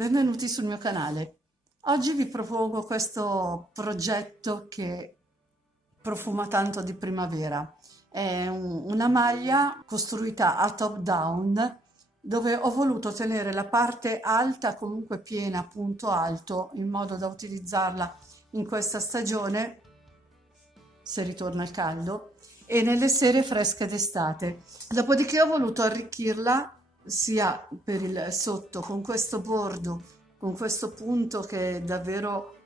benvenuti sul mio canale. Oggi vi propongo questo progetto che profuma tanto di primavera. È una maglia costruita a top down dove ho voluto tenere la parte alta comunque piena, punto alto, in modo da utilizzarla in questa stagione, se ritorna il caldo, e nelle sere fresche d'estate. Dopodiché ho voluto arricchirla sia per il sotto con questo bordo, con questo punto che è davvero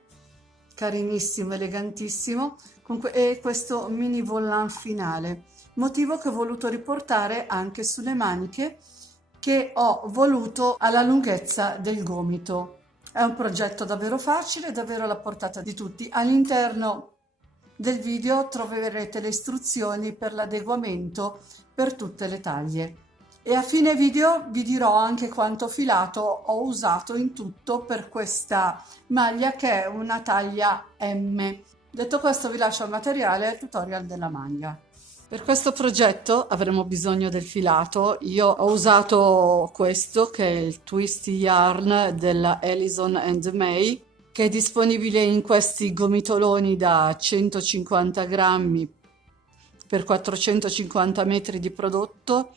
carinissimo, elegantissimo, e questo mini volant finale, motivo che ho voluto riportare anche sulle maniche, che ho voluto alla lunghezza del gomito. È un progetto davvero facile, davvero alla portata di tutti. All'interno del video troverete le istruzioni per l'adeguamento per tutte le taglie. E a fine video vi dirò anche quanto filato ho usato in tutto per questa maglia, che è una taglia M. Detto questo, vi lascio al materiale e al tutorial della maglia. Per questo progetto avremo bisogno del filato. Io ho usato questo, che è il Twisty Yarn della Alison and May, che è disponibile in questi gomitoloni da 150 grammi per 450 metri di prodotto.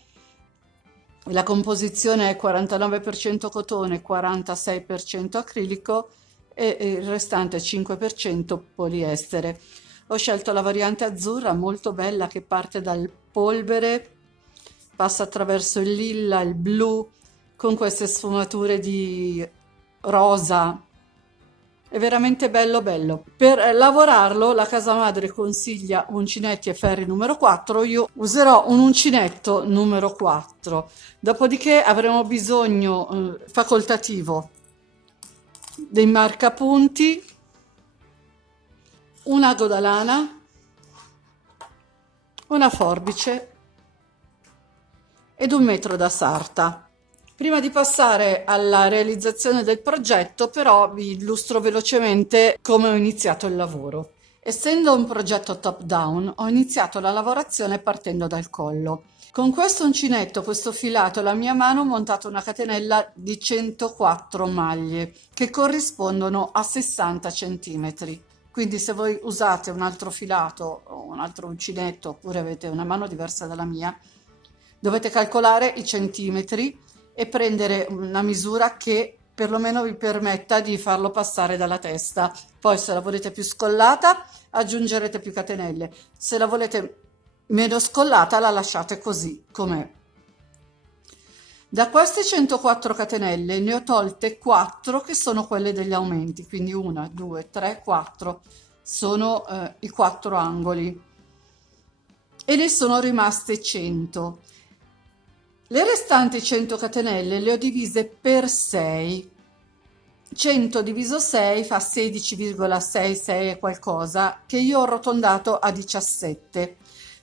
La composizione è 49% cotone, 46% acrilico e il restante 5% poliestere. Ho scelto la variante azzurra, molto bella, che parte dal polvere, passa attraverso il lilla, il blu, con queste sfumature di rosa. È veramente bello bello. Per lavorarlo la casa madre consiglia uncinetti e ferri numero 4, io userò un uncinetto numero 4. Dopodiché avremo bisogno facoltativo dei marcapunti, un ago da lana, una forbice ed un metro da sarta. Prima di passare alla realizzazione del progetto, però, vi illustro velocemente come ho iniziato il lavoro. Essendo un progetto top down, ho iniziato la lavorazione partendo dal collo. Con questo uncinetto, questo filato, la mia mano ho montato una catenella di 104 maglie che corrispondono a 60 centimetri. Quindi se voi usate un altro filato o un altro uncinetto, oppure avete una mano diversa dalla mia, dovete calcolare i centimetri e prendere una misura che perlomeno vi permetta di farlo passare dalla testa. Poi, se la volete più scollata, aggiungerete più catenelle. Se la volete meno scollata, la lasciate così com'è. Da queste 104 catenelle ne ho tolte 4 che sono quelle degli aumenti, quindi 1, 2, 3, 4 sono i 4 angoli, e ne sono rimaste 100. Le restanti 100 catenelle le ho divise per 6. 100 diviso 6 fa 16,66 e qualcosa, che io ho arrotondato a 17.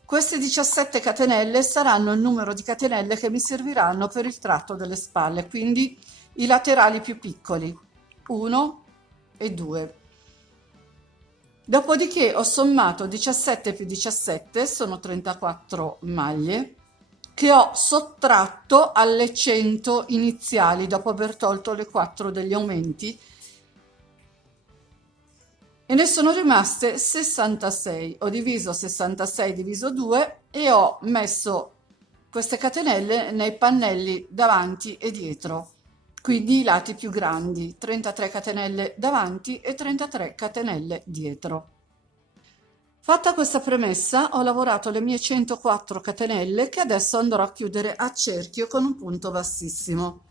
Queste 17 catenelle saranno il numero di catenelle che mi serviranno per il tratto delle spalle, quindi i laterali più piccoli, 1 e 2. Dopodiché ho sommato 17 più 17, sono 34 maglie, che ho sottratto alle 100 iniziali dopo aver tolto le 4 degli aumenti, e ne sono rimaste 66. Ho diviso 66 diviso 2 e ho messo queste catenelle nei pannelli davanti e dietro, quindi i lati più grandi, 33 catenelle davanti e 33 catenelle dietro. Fatta questa premessa, ho lavorato le mie 104 catenelle che adesso andrò a chiudere a cerchio con un punto bassissimo.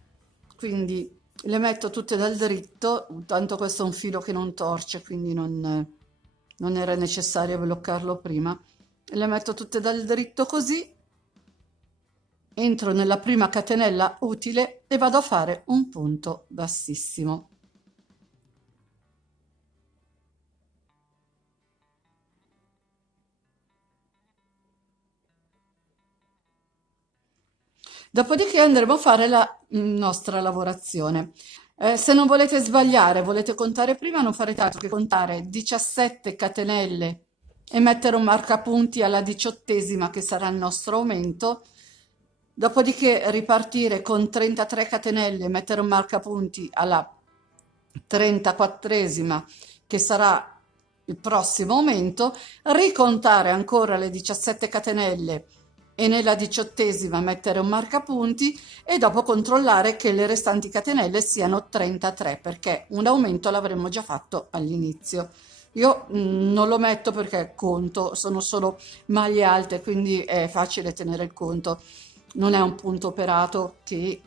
Quindi le metto tutte dal dritto, tanto questo è un filo che non torce, quindi non era necessario bloccarlo prima. Le metto tutte dal dritto così, entro nella prima catenella utile e vado a fare un punto bassissimo. Dopodiché andremo a fare la nostra lavorazione. Se non volete sbagliare, volete contare prima, non farete altro che contare 17 catenelle e mettere un marcapunti alla 18ª, che sarà il nostro aumento, Dopodiché ripartire con 33 catenelle, mettere un marcapunti alla 34esima, che sarà il prossimo aumento, ricontare ancora le 17 catenelle e nella 18esima mettere un marcapunti e dopo controllare che le restanti catenelle siano 33, perché un aumento l'avremmo già fatto all'inizio. Io non lo metto perché conto, sono solo maglie alte, quindi è facile tenere il conto. Non è un punto operato che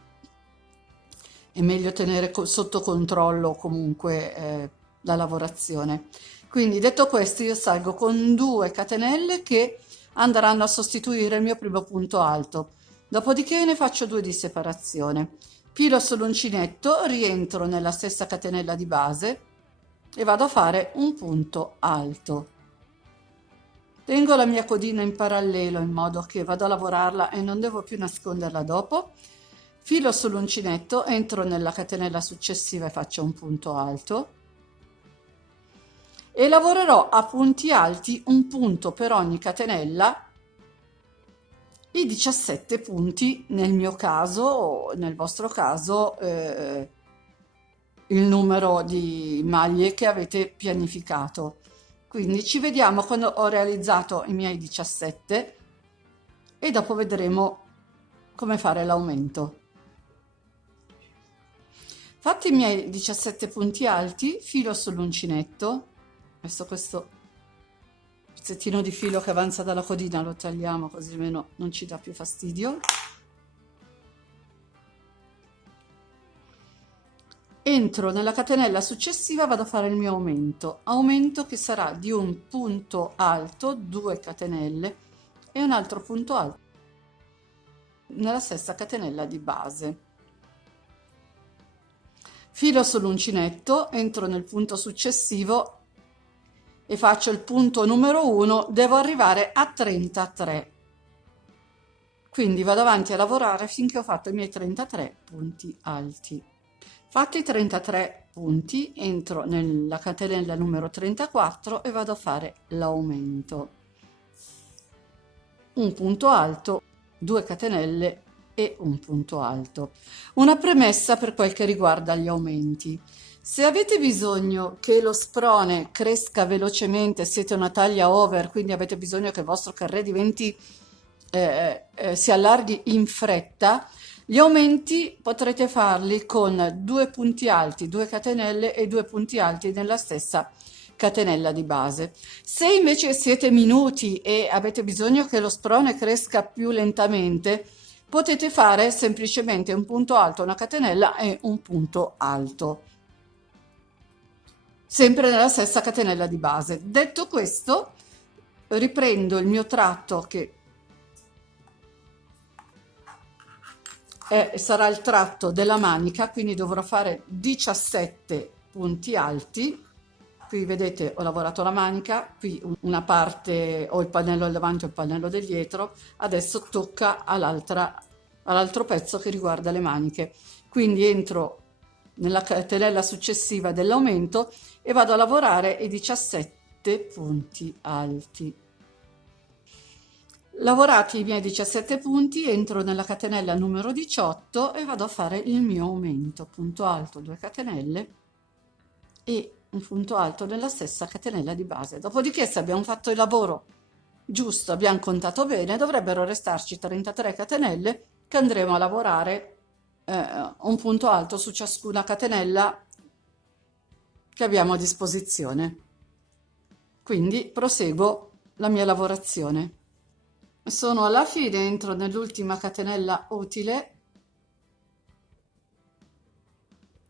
è meglio tenere sotto controllo comunque la lavorazione. Quindi detto questo, io salgo con 2 catenelle che andranno a sostituire il mio primo punto alto. Dopodiché ne faccio 2 di separazione. Filo sull'uncinetto, rientro nella stessa catenella di base e vado a fare un punto alto. Tengo la mia codina in parallelo in modo che vado a lavorarla e non devo più nasconderla dopo. Filo sull'uncinetto, entro nella catenella successiva e faccio un punto alto e lavorerò a punti alti un punto per ogni catenella, i 17 punti nel mio caso o nel vostro caso il numero di maglie che avete pianificato. Quindi ci vediamo quando ho realizzato i miei 17 e dopo vedremo come fare l'aumento. Fatti i miei 17 punti alti, filo sull'uncinetto, adesso questo pezzettino di filo che avanza dalla codina lo tagliamo così almeno non ci dà più fastidio. Entro nella catenella successiva, vado a fare il mio aumento che sarà di un punto alto, 2 catenelle e un altro punto alto nella stessa catenella di base. Filo sull'uncinetto, entro nel punto successivo e faccio il punto numero 1, devo arrivare a 33. Quindi vado avanti a lavorare finché ho fatto i miei 33 punti alti. Fatti i 33 punti, entro nella catenella numero 34 e vado a fare l'aumento. Un punto alto, 2 catenelle e un punto alto. Una premessa per quel che riguarda gli aumenti. Se avete bisogno che lo sprone cresca velocemente, siete una taglia over, quindi avete bisogno che il vostro carré diventi si allarghi in fretta, gli aumenti potrete farli con 2 punti alti, 2 catenelle e 2 punti alti nella stessa catenella di base. Se invece siete minuti e avete bisogno che lo sprone cresca più lentamente, potete fare semplicemente un punto alto, una catenella e un punto alto, sempre nella stessa catenella di base. Detto questo, riprendo il mio tratto che sarà il tratto della manica, quindi dovrò fare 17 punti alti. Qui vedete ho lavorato la manica, qui una parte ho il pannello davanti e il pannello del dietro, adesso tocca all'altro pezzo che riguarda le maniche. Quindi entro nella catenella successiva dell'aumento e vado a lavorare i 17 punti alti. Lavorati i miei 17 punti, entro nella catenella numero 18 e vado a fare il mio aumento, punto alto, 2 catenelle e un punto alto nella stessa catenella di base. Dopodiché, se abbiamo fatto il lavoro giusto, abbiamo contato bene, dovrebbero restarci 33 catenelle che andremo a lavorare un punto alto su ciascuna catenella che abbiamo a disposizione. Quindi proseguo la mia lavorazione. Sono alla fine, entro nell'ultima catenella utile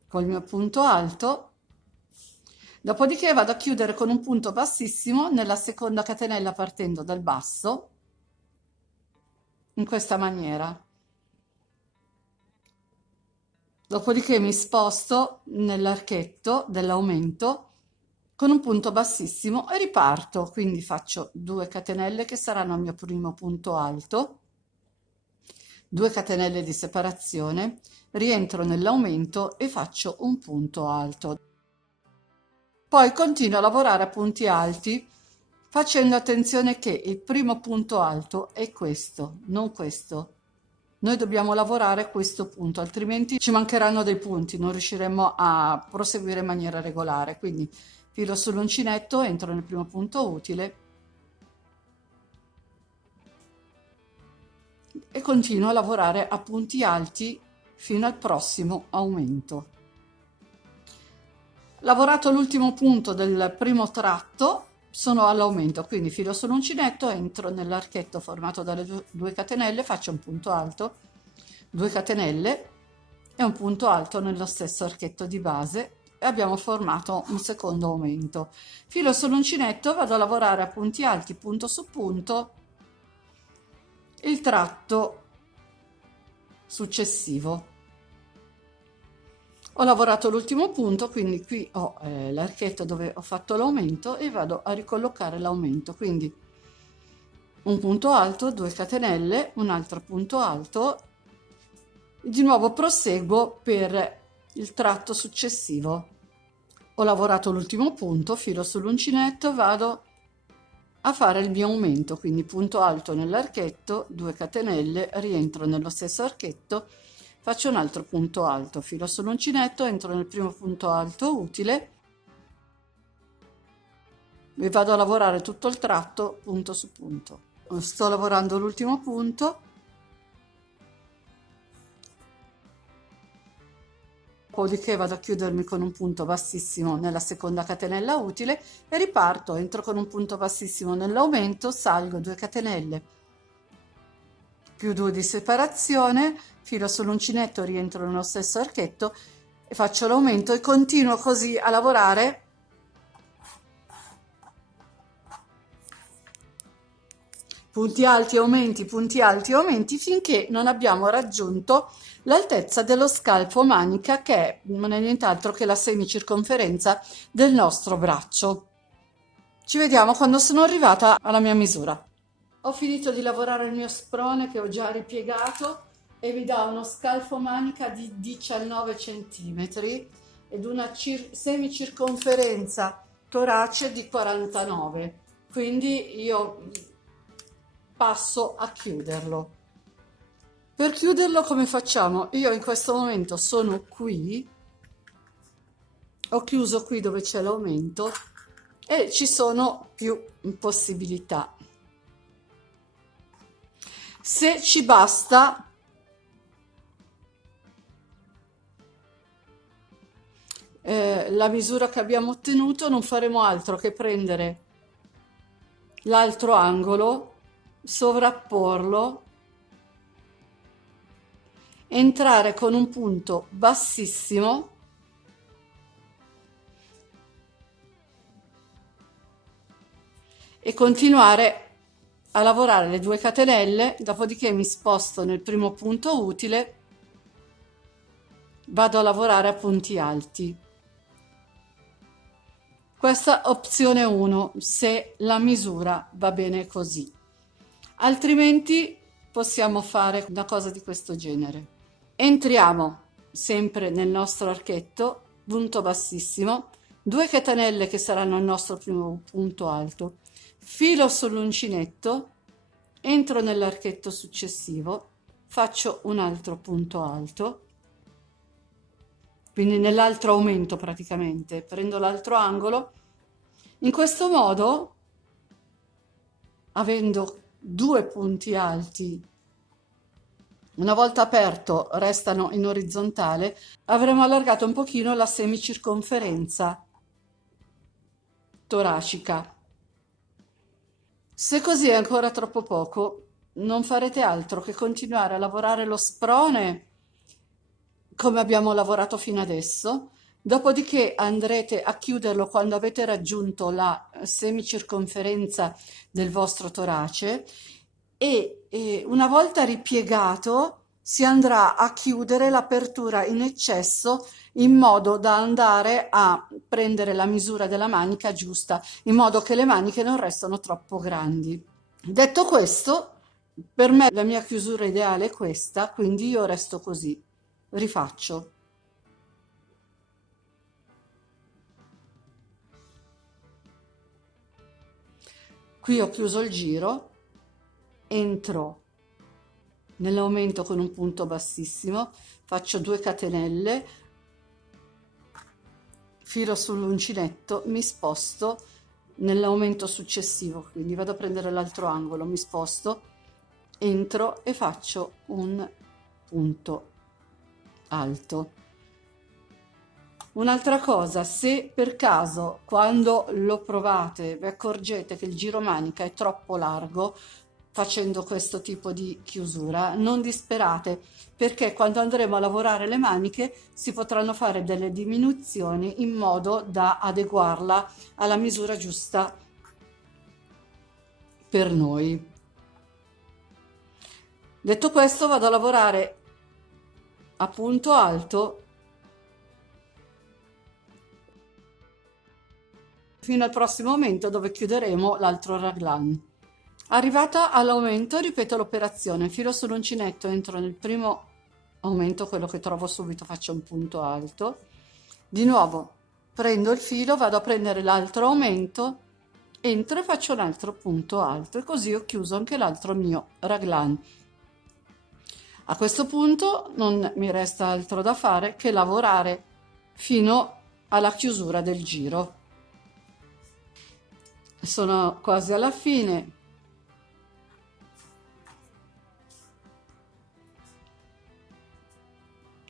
col mio punto alto, dopodiché vado a chiudere con un punto bassissimo nella seconda catenella partendo dal basso, in questa maniera. Dopodiché mi sposto nell'archetto dell'aumento con un punto bassissimo e riparto, quindi faccio 2 catenelle che saranno il mio primo punto alto, 2 catenelle di separazione, rientro nell'aumento e faccio un punto alto. Poi continuo a lavorare a punti alti facendo attenzione che il primo punto alto è questo, non questo. Noi dobbiamo lavorare questo punto, altrimenti ci mancheranno dei punti, non riusciremo a proseguire in maniera regolare. Quindi filo sull'uncinetto, entro nel primo punto utile e continuo a lavorare a punti alti fino al prossimo aumento. Lavorato l'ultimo punto del primo tratto, sono all'aumento, quindi filo sull'uncinetto, entro nell'archetto formato dalle 2 catenelle, faccio un punto alto, 2 catenelle e un punto alto nello stesso archetto di base e abbiamo formato un secondo aumento. Filo sull'uncinetto, vado a lavorare a punti alti, punto su punto, il tratto successivo. Ho lavorato l'ultimo punto, quindi qui ho l'archetto dove ho fatto l'aumento e vado a ricollocare l'aumento, quindi un punto alto, 2 catenelle, un altro punto alto, di nuovo proseguo per il tratto successivo. Ho lavorato l'ultimo punto, filo sull'uncinetto, vado a fare il mio aumento, quindi punto alto nell'archetto, 2 catenelle, rientro nello stesso archetto, faccio un altro punto alto, filo sull'uncinetto, entro nel primo punto alto utile e vado a lavorare tutto il tratto punto su punto. Sto lavorando l'ultimo punto, dopodiché vado a chiudermi con un punto bassissimo nella seconda catenella utile e riparto, entro con un punto bassissimo nell'aumento, salgo 2 catenelle più 2 di separazione, filo sull'uncinetto, rientro nello stesso archetto e faccio l'aumento e continuo così a lavorare punti alti, aumenti finché non abbiamo raggiunto l'altezza dello scalfo manica, che non è nient'altro che la semicirconferenza del nostro braccio. Ci vediamo quando sono arrivata alla mia misura. Ho finito di lavorare il mio sprone che ho già ripiegato e vi dà uno scalfo manica di 19 cm ed una semicirconferenza torace di 49, quindi io passo a chiuderlo. Per chiuderlo come facciamo? Io in questo momento sono qui, ho chiuso qui dove c'è l'aumento e ci sono più possibilità. Se ci basta, la misura che abbiamo ottenuto, non faremo altro che prendere l'altro angolo, sovrapporlo, entrare con un punto bassissimo e continuare a lavorare le 2 catenelle, dopodiché mi sposto nel primo punto utile, vado a lavorare a punti alti. Questa è opzione 1, se la misura va bene così. Altrimenti possiamo fare una cosa di questo genere. Entriamo sempre nel nostro archetto, punto bassissimo, 2 catenelle che saranno il nostro primo punto alto, filo sull'uncinetto, entro nell'archetto successivo, faccio un altro punto alto, quindi nell'altro aumento praticamente, prendo l'altro angolo. In questo modo, avendo 2 punti alti, una volta aperto restano in orizzontale, avremo allargato un pochino la semicirconferenza toracica. Se così è ancora troppo poco, non farete altro che continuare a lavorare lo sprone come abbiamo lavorato fino adesso, dopodiché andrete a chiuderlo quando avete raggiunto la semicirconferenza del vostro torace e una volta ripiegato si andrà a chiudere l'apertura in eccesso in modo da andare a prendere la misura della manica giusta, in modo che le maniche non restano troppo grandi. Detto questo, per me la mia chiusura ideale è questa, quindi io resto così. Rifaccio. Qui ho chiuso il giro, entro nell'aumento con un punto bassissimo, faccio 2 catenelle, filo sull'uncinetto, mi sposto nell'aumento successivo, quindi vado a prendere l'altro angolo, mi sposto, entro e faccio un punto alto. Un'altra cosa, se per caso quando lo provate vi accorgete che il giro manica è troppo largo facendo questo tipo di chiusura, non disperate, perché quando andremo a lavorare le maniche si potranno fare delle diminuzioni in modo da adeguarla alla misura giusta per noi. Detto questo, vado a lavorare a punto alto fino al prossimo aumento dove chiuderemo l'altro raglan. Arrivata all'aumento ripeto l'operazione, filo sull'uncinetto, entro nel primo aumento, quello che trovo subito, faccio un punto alto, di nuovo prendo il filo, vado a prendere l'altro aumento, entro e faccio un altro punto alto e così ho chiuso anche l'altro mio raglan. A questo punto non mi resta altro da fare che lavorare fino alla chiusura del giro. Sono quasi alla fine.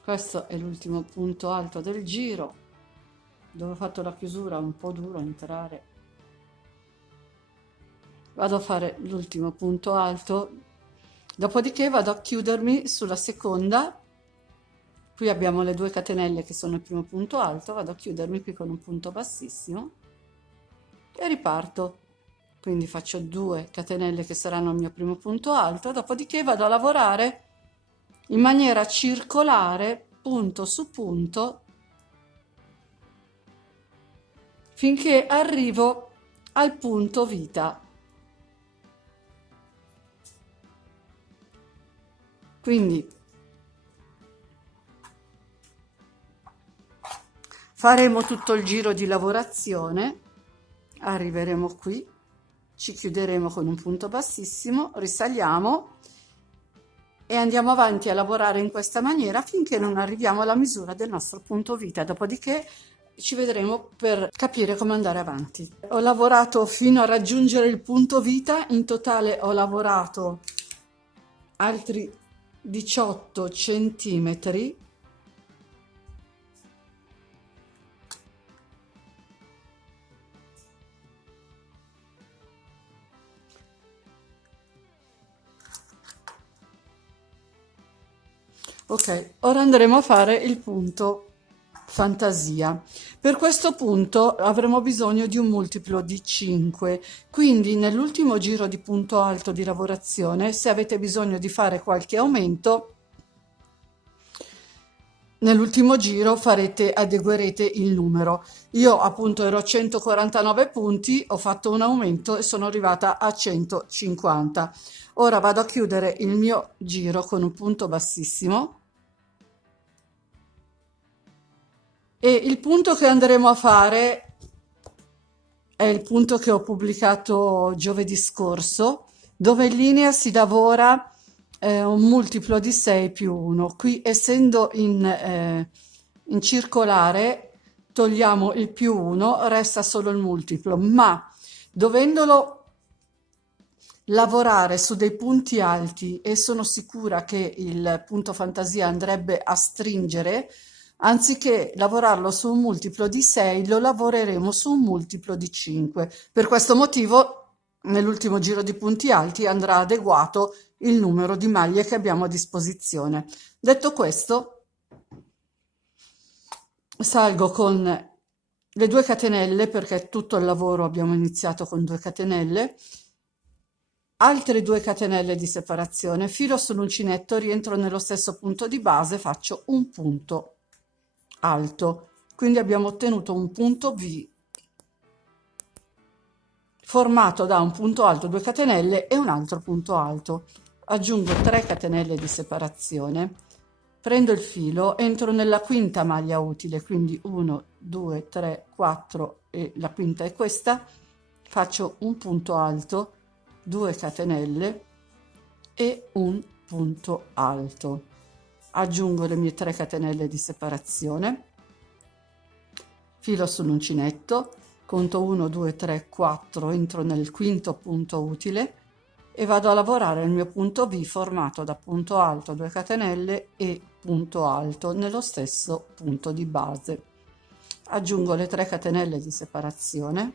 Questo è l'ultimo punto alto del giro, dove ho fatto la chiusura, un po' duro entrare. Vado a fare l'ultimo punto alto, dopodiché vado a chiudermi sulla seconda. Qui abbiamo le 2 catenelle che sono il primo punto alto, vado a chiudermi qui con un punto bassissimo e riparto. Quindi faccio 2 catenelle che saranno il mio primo punto alto, dopodiché vado a lavorare in maniera circolare, punto su punto, finché arrivo al punto vita. Quindi faremo tutto il giro di lavorazione, arriveremo qui, ci chiuderemo con un punto bassissimo, risaliamo e andiamo avanti a lavorare in questa maniera finché non arriviamo alla misura del nostro punto vita, dopodiché ci vedremo per capire come andare avanti. Ho lavorato fino a raggiungere il punto vita, in totale ho lavorato altri 18 centimetri. Ok, ora andremo a fare il punto fantasia. Per questo punto avremo bisogno di un multiplo di 5, quindi nell'ultimo giro di punto alto di lavorazione, se avete bisogno di fare qualche aumento, nell'ultimo giro adeguerete il numero. Io appunto ero a 149 punti, ho fatto un aumento e sono arrivata a 150. Ora vado a chiudere il mio giro con un punto bassissimo e il punto che andremo a fare è il punto che ho pubblicato giovedì scorso, dove in linea si lavora un multiplo di 6 più 1. Qui, essendo in circolare, togliamo il più 1, resta solo il multiplo, ma dovendolo lavorare su dei punti alti, e sono sicura che il punto fantasia andrebbe a stringere, anziché lavorarlo su un multiplo di 6, lo lavoreremo su un multiplo di 5. Per questo motivo, nell'ultimo giro di punti alti andrà adeguato il numero di maglie che abbiamo a disposizione. Detto questo, salgo con le 2 catenelle, perché tutto il lavoro abbiamo iniziato con 2 catenelle, altre 2 catenelle di separazione, filo sull'uncinetto, rientro nello stesso punto di base, faccio un punto alto, quindi abbiamo ottenuto un punto V formato da un punto alto, 2 catenelle e un altro punto alto. Aggiungo 3 catenelle di separazione, prendo il filo, entro nella quinta maglia utile, quindi 1, 2, 3, 4 e la quinta è questa, faccio un punto alto, 2 catenelle e un punto alto. Aggiungo le mie 3 catenelle di separazione, filo sull'uncinetto, conto 1 2 3 4, entro nel quinto punto utile e vado a lavorare il mio punto V formato da punto alto, 2 catenelle e punto alto nello stesso punto di base. Aggiungo le 3 catenelle di separazione,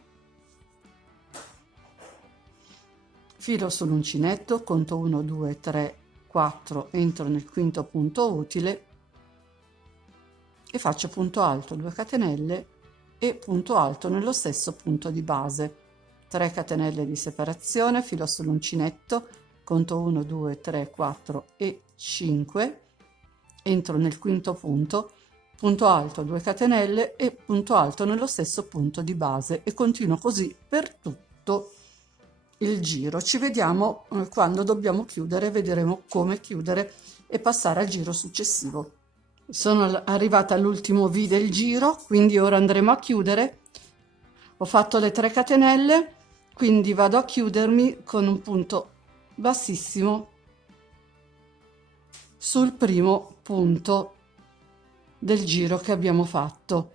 filo sull'uncinetto, conto 1 2 3 4, entro nel quinto punto utile e faccio punto alto, 2 catenelle e punto alto nello stesso punto di base. 3 catenelle di separazione, filo sull'uncinetto, conto 1 2 3 4 e 5, entro nel quinto punto, punto alto, 2 catenelle e punto alto nello stesso punto di base e continuo così per tutto il giro. Ci vediamo quando dobbiamo chiudere, vedremo come chiudere e passare al giro successivo. Sono arrivata all'ultimo V del giro, quindi ora andremo a chiudere. Ho fatto le 3 catenelle, quindi vado a chiudermi con un punto bassissimo sul primo punto del giro che abbiamo fatto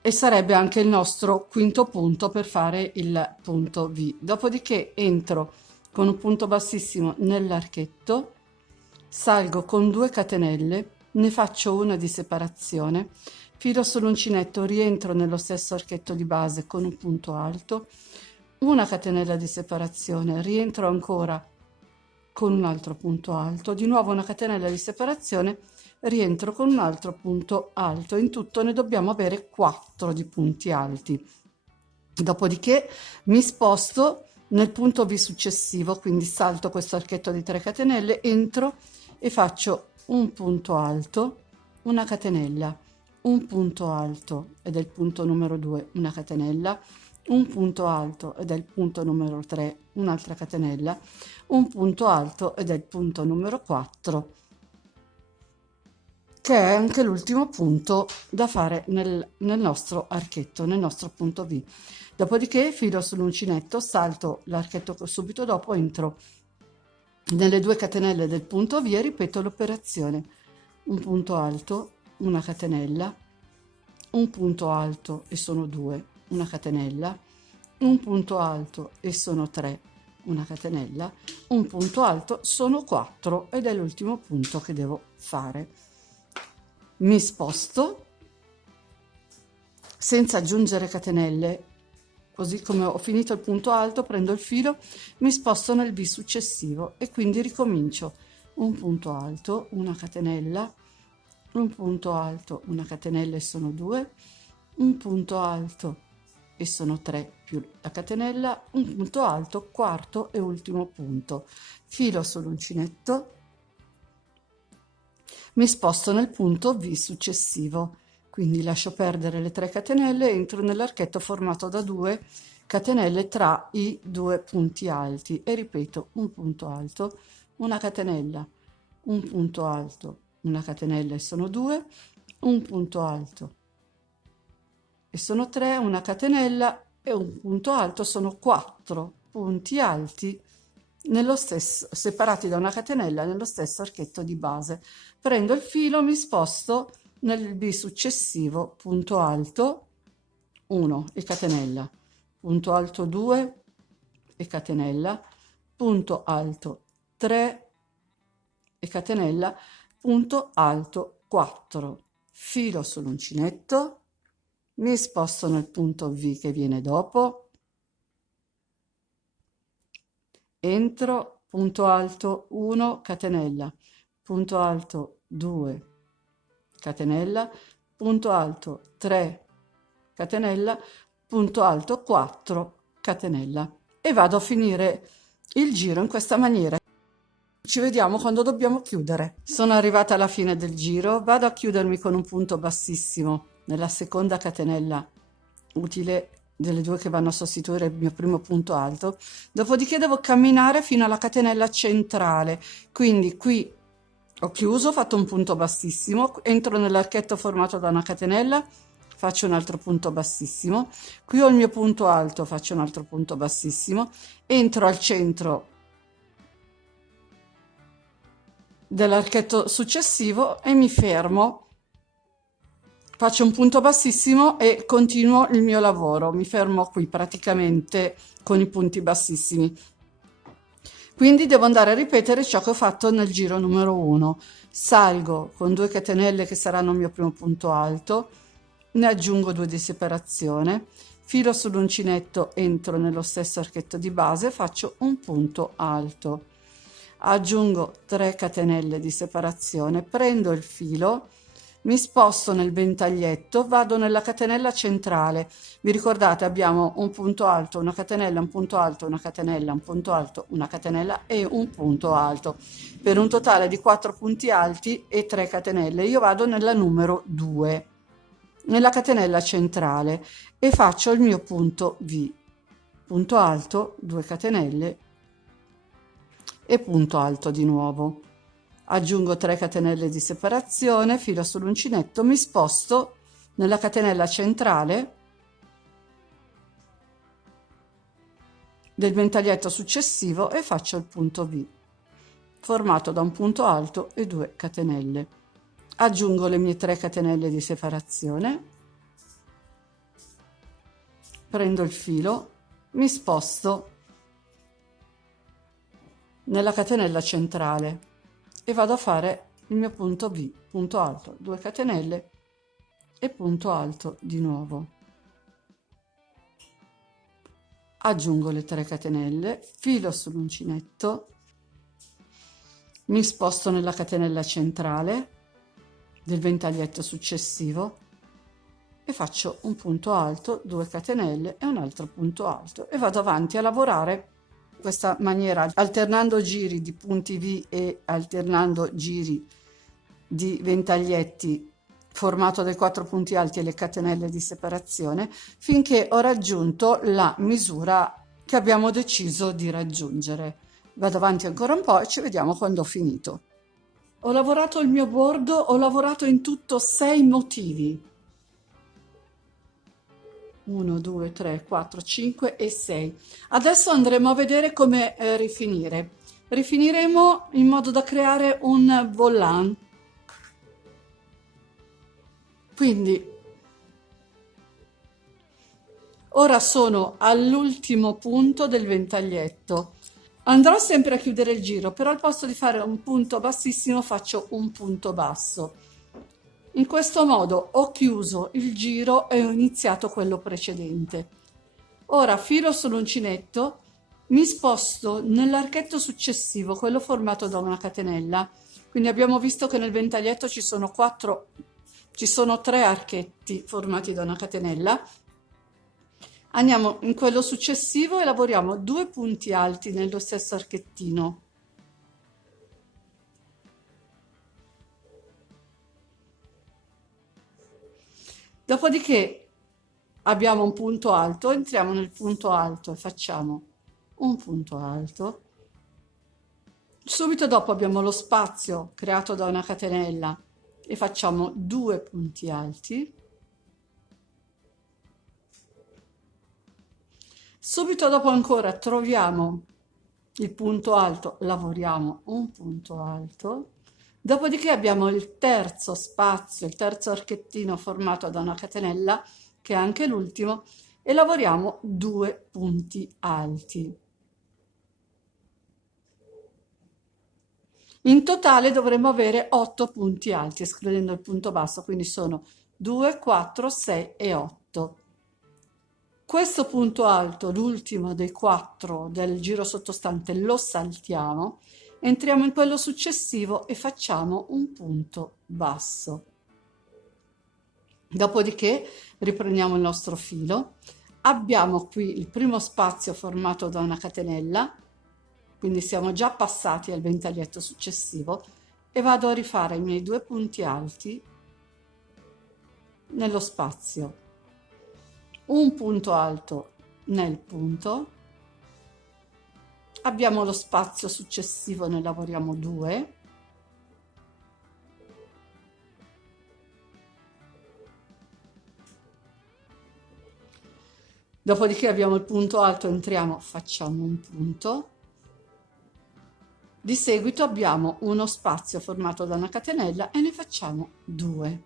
e sarebbe anche il nostro quinto punto per fare il punto V. Dopodiché entro con un punto bassissimo nell'archetto, salgo con 2 catenelle, ne faccio una di separazione, filo sull'uncinetto, rientro nello stesso archetto di base con un punto alto, una catenella di separazione, rientro ancora con un altro punto alto, di nuovo una catenella di separazione, rientro con un altro punto alto. In tutto ne dobbiamo avere 4 di punti alti. Dopodiché mi sposto nel punto V successivo, quindi salto questo archetto di 3 catenelle, entro e faccio un punto alto, una catenella, un punto alto ed è il punto numero 2, una catenella, un punto alto ed è il punto numero 3, un'altra catenella, un punto alto ed è il punto numero 4, che è anche l'ultimo punto da fare nel nostro archetto, nel nostro punto V. Dopodiché filo sull'uncinetto, salto l'archetto subito dopo, entro nelle 2 catenelle del punto V e ripeto l'operazione. Un punto alto, una catenella, un punto alto e sono 2, una catenella, un punto alto e sono 3, una catenella, un punto alto sono 4 ed è l'ultimo punto che devo fare. Mi sposto senza aggiungere catenelle, così come ho finito il punto alto, prendo il filo, mi sposto nel V successivo e quindi ricomincio un punto alto, una catenella, un punto alto, una catenella e sono 2, un punto alto e sono 3 più la catenella, un punto alto, quarto e ultimo punto, filo sull'uncinetto, mi sposto nel punto V successivo, quindi lascio perdere le 3 catenelle, entro nell'archetto formato da 2 catenelle tra i 2 punti alti e ripeto un punto alto, una catenella, un punto alto, una catenella e sono 2, un punto alto e sono 3, una catenella e un punto alto, sono 4 punti alti nello stesso, separati da una catenella nello stesso archetto di base. Prendo il filo, mi sposto nel B successivo, punto alto 1 e catenella, punto alto 2 e catenella, punto alto 3 e catenella, punto alto 4, filo sull'uncinetto, mi sposto nel punto V che viene dopo, entro, punto alto 1, catenella, punto alto 2, catenella, punto alto 3, catenella, punto alto 4, catenella e vado a finire il giro in questa maniera. Ci vediamo quando dobbiamo chiudere. Sono arrivata alla fine del giro, vado a chiudermi con un punto bassissimo nella seconda catenella utile delle 2 che vanno a sostituire il mio primo punto alto, dopodiché devo camminare fino alla catenella centrale, quindi qui ho chiuso, ho fatto un punto bassissimo, entro nell'archetto formato da una catenella, faccio un altro punto bassissimo, qui ho il mio punto alto, faccio un altro punto bassissimo, entro al centro dell'archetto successivo e mi fermo, faccio un punto bassissimo e continuo il mio lavoro. Mi fermo qui praticamente con i punti bassissimi. Quindi devo andare a ripetere ciò che ho fatto nel giro numero 1. Salgo con 2 catenelle che saranno il mio primo punto alto, ne aggiungo 2 di separazione, filo sull'uncinetto, entro nello stesso archetto di base, faccio un punto alto, aggiungo 3 catenelle di separazione, prendo il filo, mi sposto nel ventaglietto, vado nella catenella centrale. Vi ricordate, abbiamo un punto alto, una catenella, un punto alto, una catenella, un punto alto, una catenella e un punto alto, per un totale di 4 punti alti e 3 catenelle. Io vado nella numero 2, nella catenella centrale, e faccio il mio punto V, punto alto, 2 catenelle e punto alto di nuovo. Aggiungo 3 catenelle di separazione, filo sull'uncinetto, mi sposto nella catenella centrale del ventaglietto successivo e faccio il punto V, formato da un punto alto e 2 catenelle. Aggiungo le mie 3 catenelle di separazione, prendo il filo, mi sposto nella catenella centrale e vado a fare il mio punto V, punto alto, 2 catenelle e punto alto di nuovo. Aggiungo le 3 catenelle, filo sull'uncinetto, mi sposto nella catenella centrale del ventaglietto successivo e faccio un punto alto, 2 catenelle e un altro punto alto e vado avanti a lavorare in questa maniera, alternando giri di punti V e alternando giri di ventaglietti formato dai 4 punti alti e le catenelle di separazione, finché ho raggiunto la misura che abbiamo deciso di raggiungere. Vado avanti ancora un po' e ci vediamo quando ho finito. Ho lavorato il mio bordo, ho lavorato in tutto 6 motivi. 1, 2, 3, 4, 5 e 6. Adesso andremo a vedere come rifinire. Rifiniremo in modo da creare un volant. Quindi ora sono all'ultimo punto del ventaglietto. Andrò sempre a chiudere il giro, però al posto di fare un punto bassissimo faccio un punto basso. In questo modo ho chiuso il giro e ho iniziato quello precedente. Ora filo sull'uncinetto, mi sposto nell'archetto successivo, quello formato da una catenella. Quindi abbiamo visto che nel ventaglietto ci sono 3 archetti formati da una catenella. Andiamo in quello successivo e lavoriamo 2 punti alti nello stesso archettino. Dopodiché abbiamo un punto alto, entriamo nel punto alto e facciamo un punto alto. Subito dopo abbiamo lo spazio creato da una catenella e facciamo 2 punti alti. Subito dopo ancora troviamo il punto alto, lavoriamo un punto alto. Dopodiché abbiamo il terzo spazio, il terzo archettino formato da una catenella, che è anche l'ultimo, e lavoriamo 2 punti alti. In totale dovremo avere 8 punti alti, escludendo il punto basso, quindi sono 2, 4, 6 e 8. Questo punto alto, l'ultimo dei 4 del giro sottostante, lo saltiamo, entriamo in quello successivo e facciamo un punto basso. Dopodiché riprendiamo il nostro filo, abbiamo qui il primo spazio formato da una catenella, quindi siamo già passati al ventaglietto successivo e vado a rifare i miei 2 punti alti nello spazio, un punto alto nel punto, abbiamo lo spazio successivo, ne lavoriamo 2, dopodiché abbiamo il punto alto, entriamo, facciamo un punto, Di seguito abbiamo uno spazio formato da una catenella e ne facciamo 2.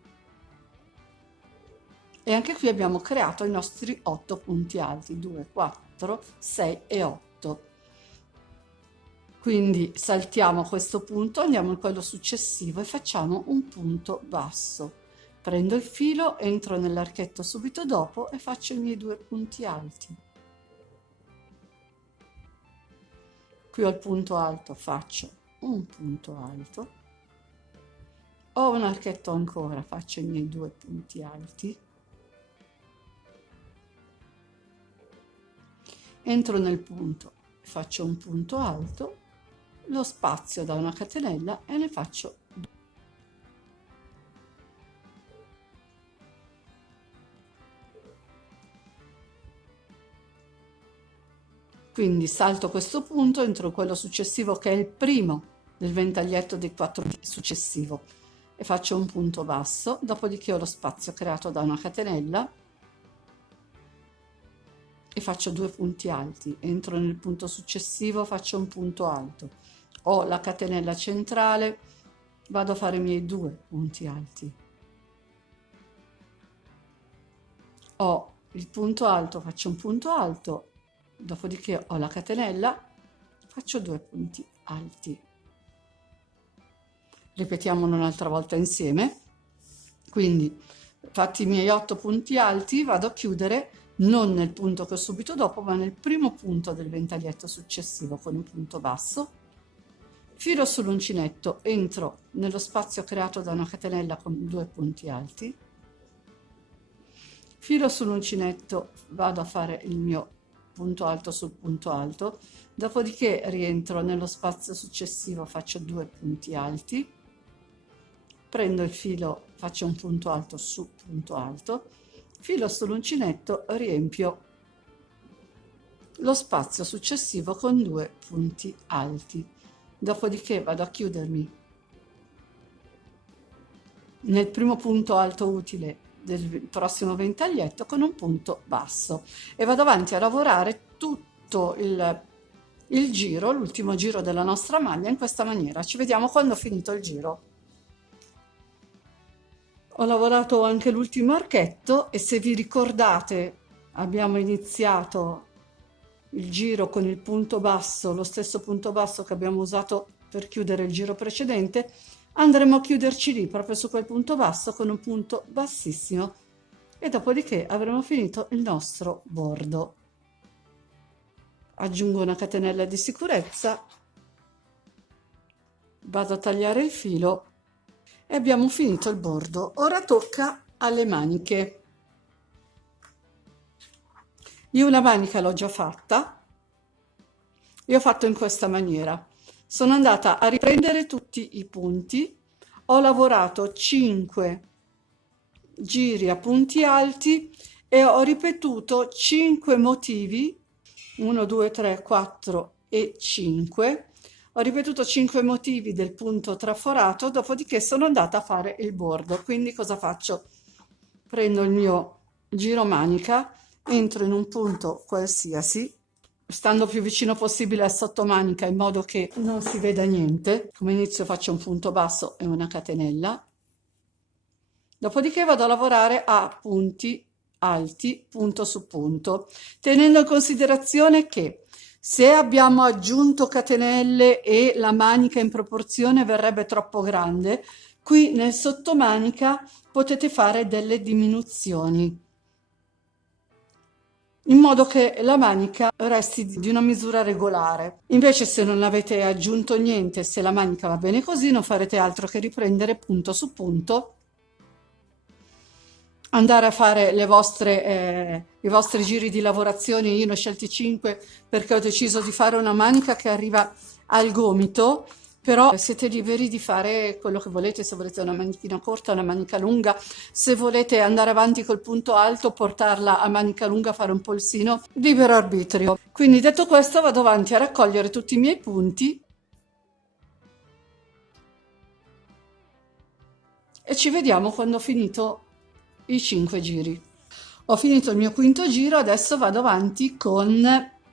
E anche qui abbiamo creato i nostri 8 punti alti, 2, 4, 6 e 8. Quindi saltiamo questo punto, andiamo in quello successivo e facciamo un punto basso. Prendo il filo, entro nell'archetto subito dopo e faccio i miei 2 punti alti. Qui al punto alto faccio un punto alto, ho un archetto ancora, faccio i miei 2 punti alti, entro nel punto, faccio un punto alto, lo spazio da una catenella e ne faccio 2. Quindi salto questo punto, entro quello successivo che è il primo del ventaglietto dei 4 successivo e faccio un punto basso, dopodiché ho lo spazio creato da una catenella e faccio 2 punti alti, entro nel punto successivo, faccio un punto alto, ho la catenella centrale, vado a fare i miei 2 punti alti, ho il punto alto, faccio un punto alto, dopodiché ho la catenella, faccio 2 punti alti. Ripetiamolo un'altra volta insieme. Quindi, fatti i miei 8 punti alti, vado a chiudere non nel punto che ho subito dopo, ma nel primo punto del ventaglietto successivo con un punto basso. Filo sull'uncinetto, entro nello spazio creato da una catenella con 2 punti alti. Filo sull'uncinetto, vado a fare il mio punto alto sul punto alto, dopodiché rientro nello spazio successivo, faccio 2 punti alti, prendo il filo, faccio un punto alto su punto alto, filo sull'uncinetto, riempio lo spazio successivo con 2 punti alti, dopodiché vado a chiudermi nel primo punto alto utile del prossimo ventaglietto con un punto basso e vado avanti a lavorare tutto il giro, l'ultimo giro della nostra maglia in questa maniera. Ci vediamo quando ho finito il giro. Ho lavorato anche l'ultimo archetto e se vi ricordate abbiamo iniziato il giro con il punto basso, lo stesso punto basso che abbiamo usato per chiudere il giro precedente. Andremo a chiuderci lì, proprio su quel punto basso, con un punto bassissimo e dopodiché avremo finito il nostro bordo. Aggiungo una catenella di sicurezza, vado a tagliare il filo e abbiamo finito il bordo. Ora tocca alle maniche. Io una manica l'ho già fatta e ho fatto in questa maniera. Sono andata a riprendere tutti i punti, ho lavorato 5 giri a punti alti e ho ripetuto 5 motivi, 1, 2, 3, 4 e 5. Ho ripetuto 5 motivi del punto traforato, dopodiché sono andata a fare il bordo. Quindi cosa faccio? Prendo il mio giro manica, entro in un punto qualsiasi, stando più vicino possibile al sottomanica in modo che non si veda niente. Come inizio faccio un punto basso e una catenella, dopodiché vado a lavorare a punti alti punto su punto, tenendo in considerazione che se abbiamo aggiunto catenelle e la manica in proporzione verrebbe troppo grande, qui nel sottomanica potete fare delle diminuzioni in modo che la manica resti di una misura regolare. Invece se non avete aggiunto niente, se la manica va bene così, non farete altro che riprendere punto su punto, andare a fare i vostri giri di lavorazione. Io ne ho scelti 5 perché ho deciso di fare una manica che arriva al gomito, però siete liberi di fare quello che volete, se volete una manichina corta, una manica lunga, se volete andare avanti col punto alto, portarla a manica lunga, fare un polsino, libero arbitrio. Quindi detto questo vado avanti a raccogliere tutti i miei punti e ci vediamo quando ho finito i 5 giri. Ho finito il mio quinto giro, adesso vado avanti con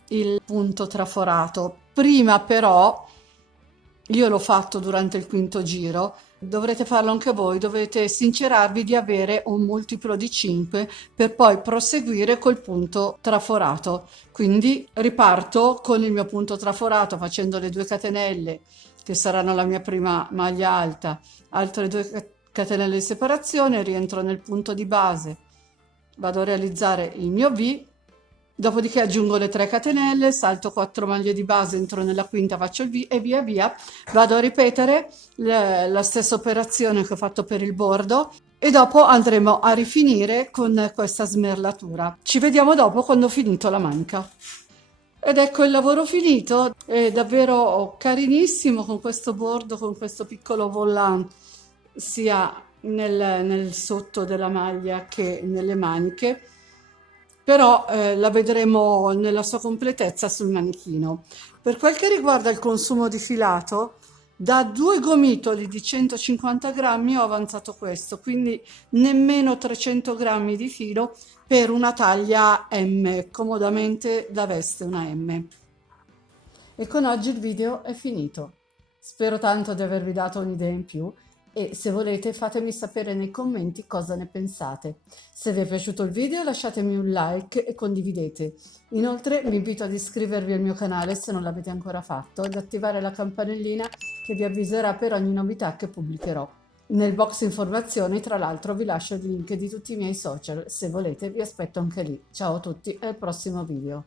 il punto traforato. Prima però Io l'ho fatto durante il quinto giro, dovrete farlo anche voi, dovete sincerarvi di avere un multiplo di 5 per poi proseguire col punto traforato. Quindi riparto con il mio punto traforato facendo le 2 catenelle che saranno la mia prima maglia alta, altre 2 catenelle di separazione, rientro nel punto di base, vado a realizzare il mio V. Dopodiché aggiungo le 3 catenelle, salto 4 maglie di base, entro nella quinta, faccio il V e via via vado a ripetere la stessa operazione che ho fatto per il bordo e dopo andremo a rifinire con questa smerlatura. Ci vediamo dopo quando ho finito la manica. Ed ecco il lavoro finito, è davvero carinissimo con questo bordo, con questo piccolo volant sia nel sotto della maglia che nelle maniche, però la vedremo nella sua completezza sul manichino. Per quel che riguarda il consumo di filato, da 2 gomitoli di 150 grammi ho avanzato questo, quindi nemmeno 300 grammi di filo per una taglia M, comodamente da veste una M. E con oggi il video è finito. Spero tanto di avervi dato un'idea in più e se volete fatemi sapere nei commenti cosa ne pensate. Se vi è piaciuto il video lasciatemi un like e condividete. Inoltre vi invito ad iscrivervi al mio canale se non l'avete ancora fatto ed attivare la campanellina che vi avviserà per ogni novità che pubblicherò. Nel box informazioni tra l'altro vi lascio il link di tutti i miei social, se volete vi aspetto anche lì. Ciao a tutti e al prossimo video.